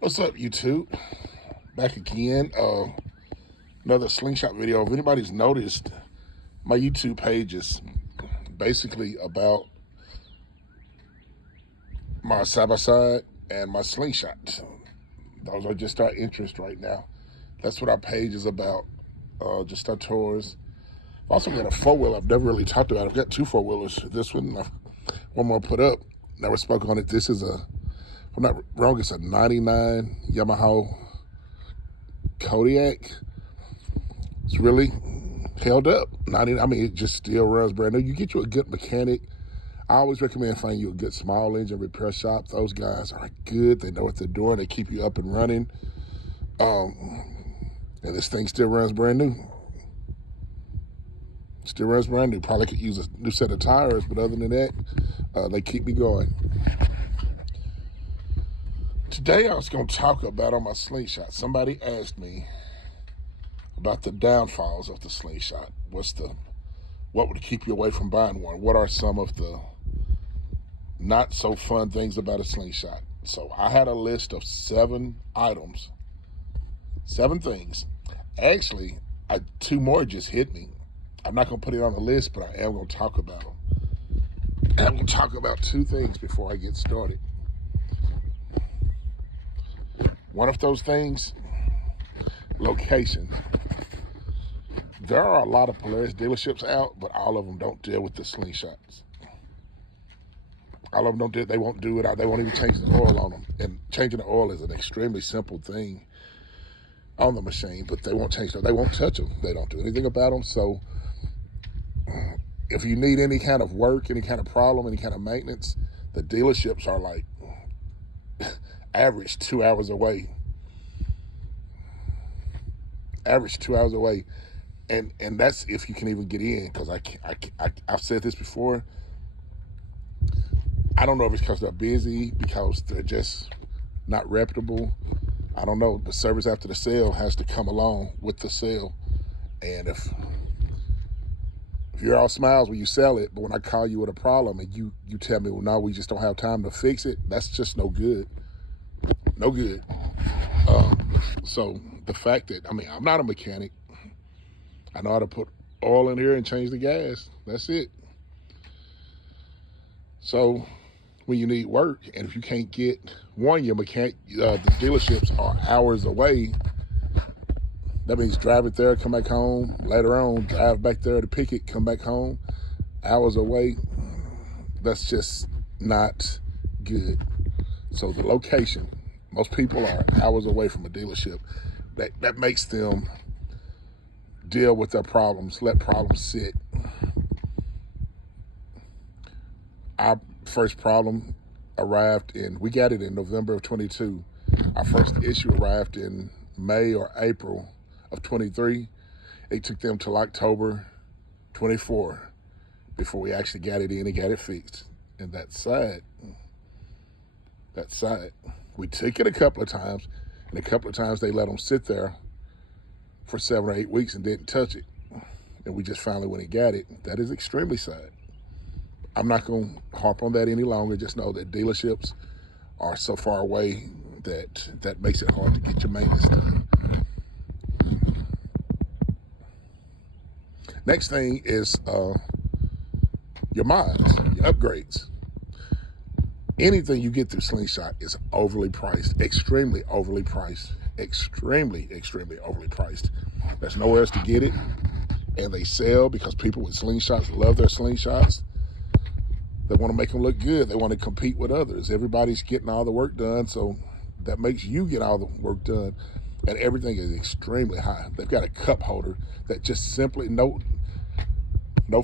What's up, YouTube? Back again. Another Slingshot video. If anybody's noticed, my YouTube page is basically about my side-by-side and my Slingshot. Those are just our interests right now. That's what our page is about, just our tours. I've also got a four-wheeler I've never really talked about. I've got two four-wheelers. This one, one more put up. Never spoke on it. This is if I'm not wrong, it's a 99 Yamaha Kodiak. It's really held up. It just still runs brand new. You get you a good mechanic. I always recommend finding you a good small engine repair shop. Those guys are good. They know what they're doing. They keep you up and running. And this thing still runs brand new. Still runs brand new. Probably could use a new set of tires, but other than that, they keep me going. Today I was going to talk about on my Slingshot. Somebody asked me about the downfalls of the Slingshot. What would keep you away from buying one? What are some of the not so fun things about a Slingshot? So I had a list of 7 items, 7 things. Actually, 2 more just hit me. I'm not going to put it on the list, but I am going to talk about them. And I'm going to talk about 2 things before I get started. One of those things, location. There are a lot of Polaris dealerships out, but all of them don't deal with the Slingshots. All of them don't do it. They won't do it. They won't even change the oil on them. And changing the oil is an extremely simple thing on the machine, but they won't change them. They won't touch them. They don't do anything about them. So if you need any kind of work, any kind of problem, any kind of maintenance, the dealerships are like average 2 hours away. Average 2 hours away. And that's if you can even get in, because I've said this before. I don't know if it's because they're busy, because they're just not reputable. I don't know. The service after the sale has to come along with the sale. And if you're all smiles when you sell it, but when I call you with a problem and you tell me, well, no, we just don't have time to fix it, that's just no good. No good. So the fact that, I'm not a mechanic. I know how to put oil in here and change the gas. That's it. So when you need work, and if you can't get your mechanic, the dealerships are hours away. That means drive it there, come back home. Later on, drive back there to pick it, come back home. Hours away. That's just not good. So the location, most people are hours away from a dealership. That makes them deal with their problems, let problems sit. Our first problem arrived we got it in November of 22. Our first issue arrived in May or April of 23. It took them till October 24 before we actually got it in and got it fixed. And that's sad. That's sad. We took it a couple of times, and a couple of times they let them sit there for 7 or 8 weeks and didn't touch it. And we just finally went and got it. That is extremely sad. I'm not going to harp on that any longer. Just know that dealerships are so far away that makes it hard to get your maintenance done. Next thing is your mods, your upgrades. Anything you get through Slingshot is overly priced, extremely overly priced, extremely overly priced. There's nowhere else to get it, and they sell because people with Slingshots love their Slingshots. They want to make them look good. They want to compete with others. Everybody's getting all the work done, so that makes you get all the work done, and everything is extremely high. They've got a cup holder that just simply no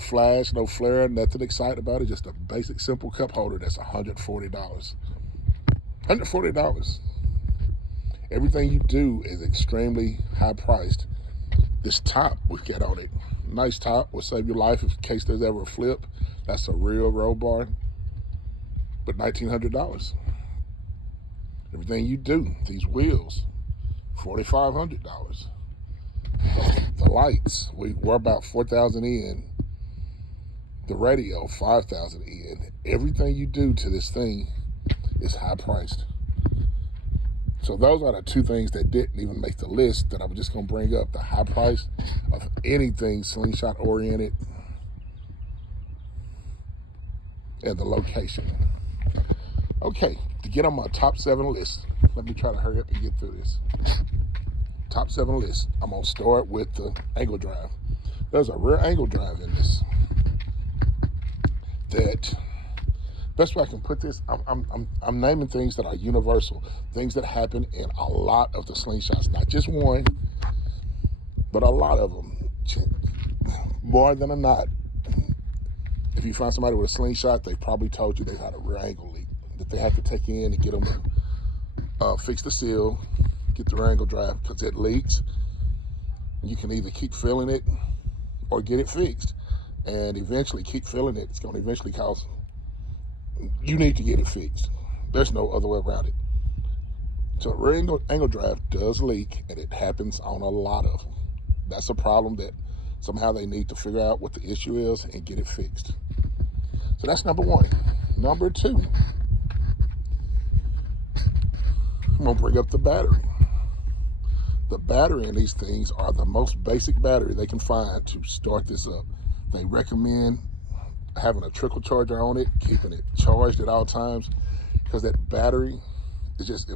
flash, no flare, nothing exciting about it, just a basic simple cup holder that's $140. $140. Everything you do is extremely high priced. This top we got on it, nice top, will save your life in case there's ever a flip. That's a real roll bar, but $1,900. Everything you do, these wheels, $4,500. The lights, we're about 4,000 in. The radio, 5,000 in. Everything you do to this thing is high priced. So those are the two things that didn't even make the list that I was just going to bring up. The high price of anything Slingshot oriented and the location. Okay, to get on my top 7 list, let me try to hurry up and get through this. Top 7 list. I'm going to start with the angle drive. There's a rear angle drive in this. That, best way I can put this, I'm naming things that are universal, things that happen in a lot of the Slingshots, not just one, but a lot of them. More than a not. If you find somebody with a Slingshot, they've probably told you they've had a rear angle leak that they have to take in and get them to fix the seal, get the rear angle drive, because it leaks. You can either keep filling it or get it fixed. And eventually keep filling it. It's going to eventually cause, you need to get it fixed. There's no other way around it. So rear angle drive does leak, and it happens on a lot of them. That's a problem that somehow they need to figure out what the issue is and get it fixed. So that's number 1. Number 2, I'm going to bring up the battery. The battery in these things are the most basic battery they can find to start this up. They recommend having a trickle charger on it, keeping it charged at all times, because that battery is just,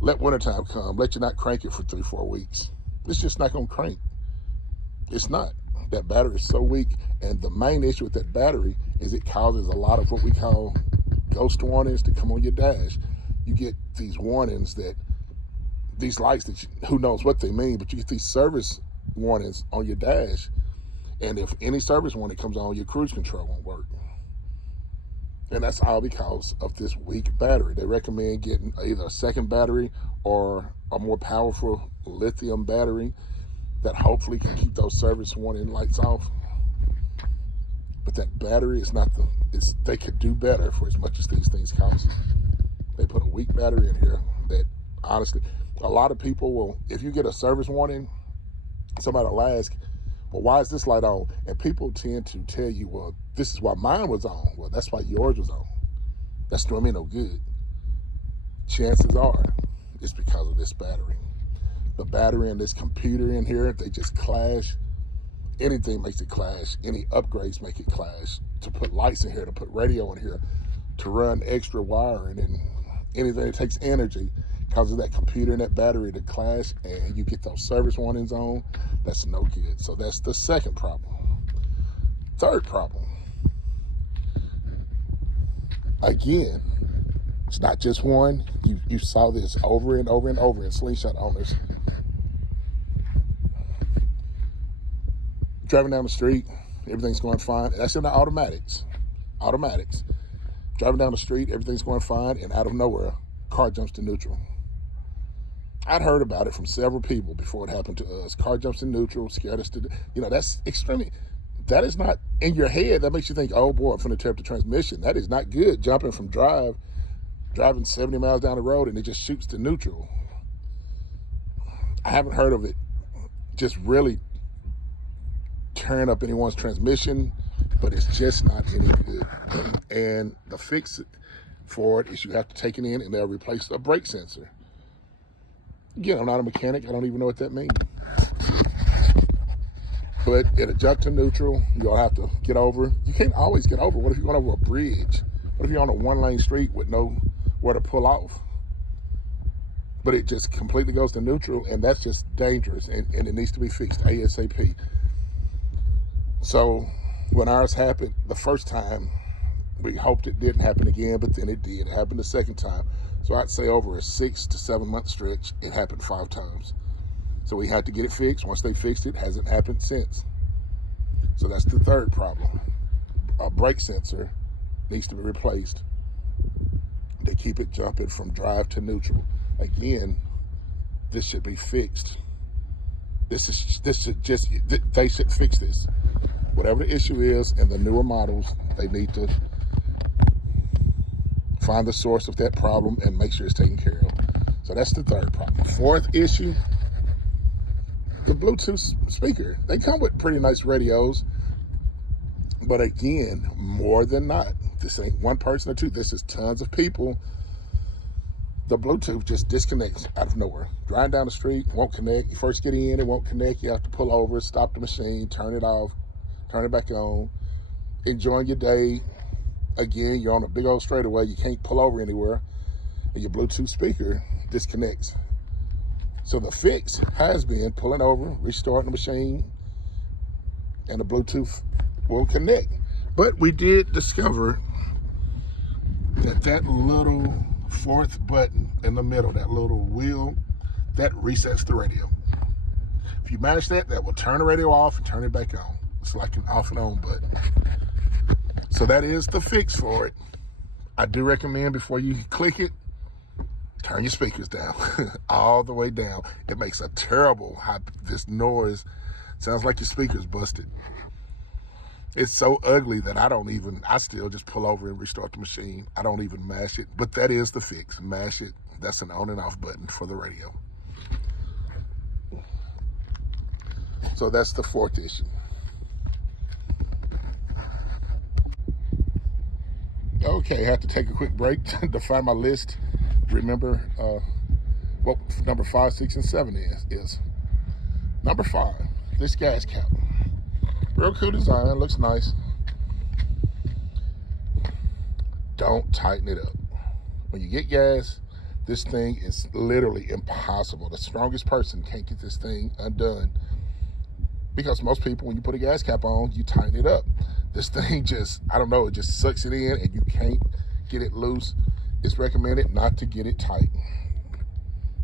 let wintertime come, let you not crank it for 3-4 weeks. It's just not going to crank. It's not. That battery is so weak, and the main issue with that battery is it causes a lot of what we call ghost warnings to come on your dash. You get these warnings that, these lights that who knows what they mean, but you get these service warnings on your dash. And if any service warning comes on, your cruise control won't work. And that's all because of this weak battery. They recommend getting either a second battery or a more powerful lithium battery that hopefully can keep those service warning lights off. But that battery is not they could do better for as much as these things cost. They put a weak battery in here that, honestly, a lot of people will, if you get a service warning, somebody will ask, well, why is this light on? And people tend to tell you, well, this is why mine was on. Well, that's why yours was on. That's doing me no good. Chances are it's because of this battery. The battery and this computer in here, they just clash. Anything makes it clash. Any upgrades make it clash. To put lights in here, to put radio in here, to run extra wiring and anything that takes energy causes that computer and that battery to clash, and you get those service warnings on. That's no good. So that's the second problem. Third problem. Again, it's not just one. You saw this over and over and over in Slingshot owners. Driving down the street, everything's going fine. That's in the automatics. Driving down the street, everything's going fine, and out of nowhere, car jumps to neutral. I'd heard about it from several people before it happened to us. Car jumps in neutral, scared us to, that's extremely, that is not in your head. That makes you think, oh boy, I'm finna tear up the transmission. That is not good. Jumping from driving 70 miles down the road and it just shoots to neutral. I haven't heard of it just really tearing up anyone's transmission, but it's just not any good. And the fix for it is you have to take it in and they'll replace a brake sensor. Again, I'm not a mechanic. I don't even know what that means. But it'll jump to neutral. You'll have to get over. You can't always get over. What if you're going over a bridge? What if you're on a 1-lane street with nowhere to pull off? But it just completely goes to neutral, and that's just dangerous, and it needs to be fixed ASAP. So when ours happened the first time, we hoped it didn't happen again, but then it did. It happened the second time. So I'd say over a 6 to 7 month stretch, it happened 5 times. So we had to get it fixed. Once they fixed it, hasn't happened since. So that's the third problem. A brake sensor needs to be replaced to keep it jumping from drive to neutral. Again, this should be fixed. They should fix this. Whatever the issue is in the newer models, they need to find the source of that problem and make sure it's taken care of. So that's the third problem. Fourth issue, the Bluetooth speaker. They come with pretty nice radios, but again, more than not, this ain't one person or two. This is tons of people the Bluetooth just disconnects out of nowhere. Driving down the street, won't connect. You first get in, it won't connect. You have to pull over, stop the machine, turn it off, turn it back on, enjoying your day. Again, you're on a big old straightaway. You can't pull over anywhere, and your Bluetooth speaker disconnects. So the fix has been pulling over, restarting the machine, and the Bluetooth will connect. But we did discover that little fourth button in the middle, that little wheel, that resets the radio. If you mash that, that will turn the radio off and turn it back on. It's like an off and on button. So that is the fix for it. I do recommend before you click it, turn your speakers down, all the way down. It makes a terrible this noise. Sounds like your speaker's busted. It's so ugly that I still just pull over and restart the machine. I don't even mash it, but that is the fix. Mash it. That's an on and off button for the radio. So that's the fourth issue. Okay, I have to take a quick break to find my list. Remember what number 5, 6, and 7 is. Number 5, this gas cap. Real cool design, looks nice. Don't tighten it up. When you get gas, this thing is literally impossible. The strongest person can't get this thing undone, because most people, when you put a gas cap on, you tighten it up. This thing just, I don't know, it just sucks it in and you can't get it loose. It's recommended not to get it tight.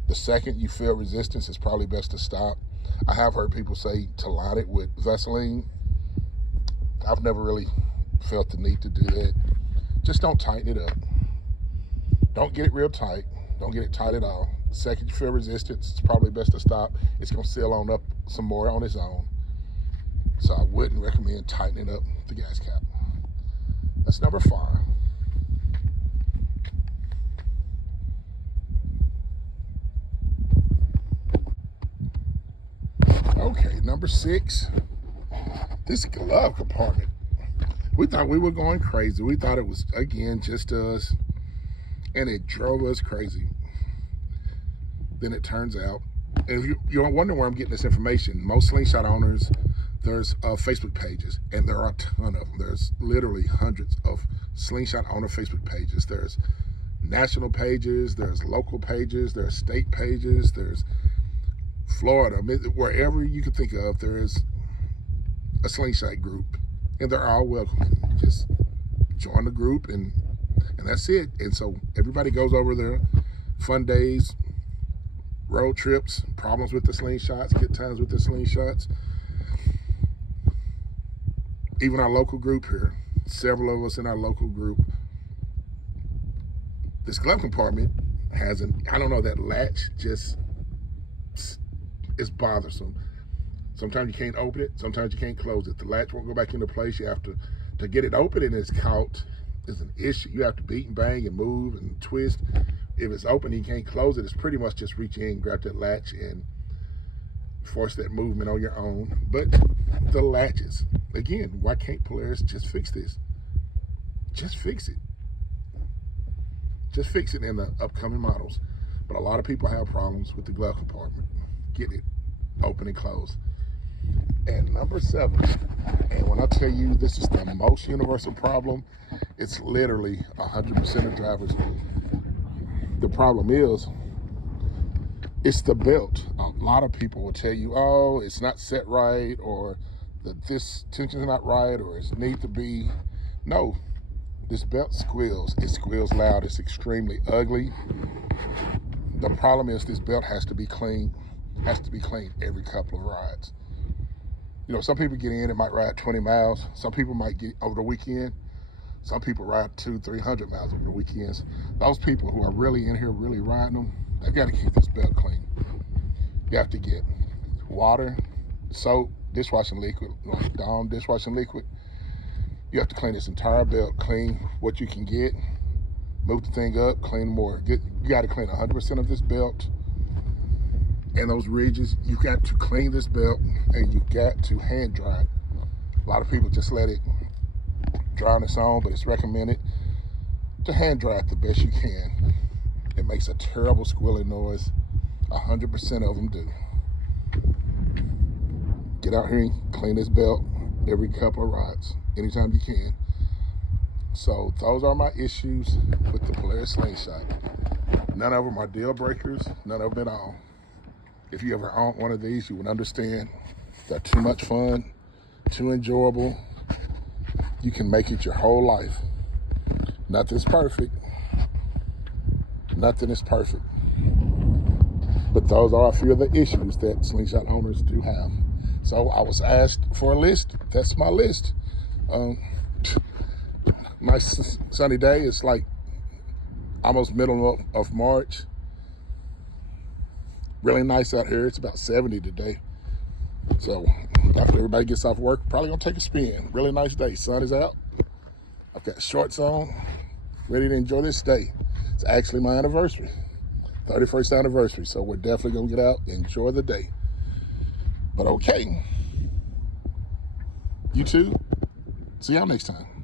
The second you feel resistance, it's probably best to stop. I have heard people say to line it with Vaseline. I've never really felt the need to do that. Just don't tighten it up. Don't get it real tight. Don't get it tight at all. The second you feel resistance, it's probably best to stop. It's gonna seal on up some more on its own. So I wouldn't recommend tightening up the gas cap. That's number 5. Okay, number 6, this glove compartment. We thought we were going crazy. We thought it was, again, just us, and it drove us crazy. Then it turns out, and if you're wondering where I'm getting this information, most Slingshot owners, there's Facebook pages, and there are a ton of them. There's literally hundreds of Slingshot owner Facebook pages. There's national pages, there's local pages, there's state pages, there's Florida, wherever you can think of, there is a Slingshot group, and they're all welcome. Just join the group, and that's it. And so everybody goes over there, fun days, road trips, problems with the Slingshots, good times with the Slingshots. Even our local group here, several of us in our local group, this glove compartment has I don't know, that latch just is bothersome. Sometimes you can't open it, sometimes you can't close it. The latch won't go back into place. You have to get it open, and it's caught is an issue. You have to beat and bang and move and twist. If it's open and you can't close it, it's pretty much just reach in, grab that latch, and force that movement on your own. But the latches, again, why can't Polaris just fix this? Just fix it. Just fix it in the upcoming models. But a lot of people have problems with the glove compartment. Get it open and closed. And number 7, and when I tell you this is the most universal problem, it's literally 100% of drivers. The problem is, it's the belt. A lot of people will tell you, oh, it's not set right, or that this tension's not right, or it needs to be. No, this belt squeals. It squeals loud. It's extremely ugly. The problem is this belt has to be cleaned. Has to be cleaned every couple of rides. You know, some people get in and might ride 20 miles. Some people might get over the weekend. Some people ride 200-300 miles over the weekends. Those people who are really in here, really riding them, they got to keep this belt clean. You have to get water, soap, dishwashing liquid, like Dawn dishwashing liquid. You have to clean this entire belt, clean what you can get, move the thing up, clean more. You got to clean 100% of this belt and those ridges. You got to clean this belt, and you got to hand dry it. A lot of people just let it dry on its own, but it's recommended to hand dry it the best you can. It makes a terrible squealing noise. 100% of them do. Get out here and clean this belt every couple of rides, anytime you can. So those are my issues with the Polaris Slingshot. None of them are deal breakers, none of them at all. If you ever own one of these, you would understand they're too much fun, too enjoyable. You can make it your whole life. Nothing's perfect. Nothing is perfect. But those are a few of the issues that Slingshot owners do have. So I was asked for a list. That's my list. Nice sunny day. It's like almost middle of March. Really nice out here. It's about 70 today. So after everybody gets off work, probably gonna take a spin. Really nice day. Sun is out. I've got shorts on, ready to enjoy this day. It's actually my anniversary, 31st anniversary. So we're definitely gonna get out, enjoy the day. But okay, you too. See y'all next time.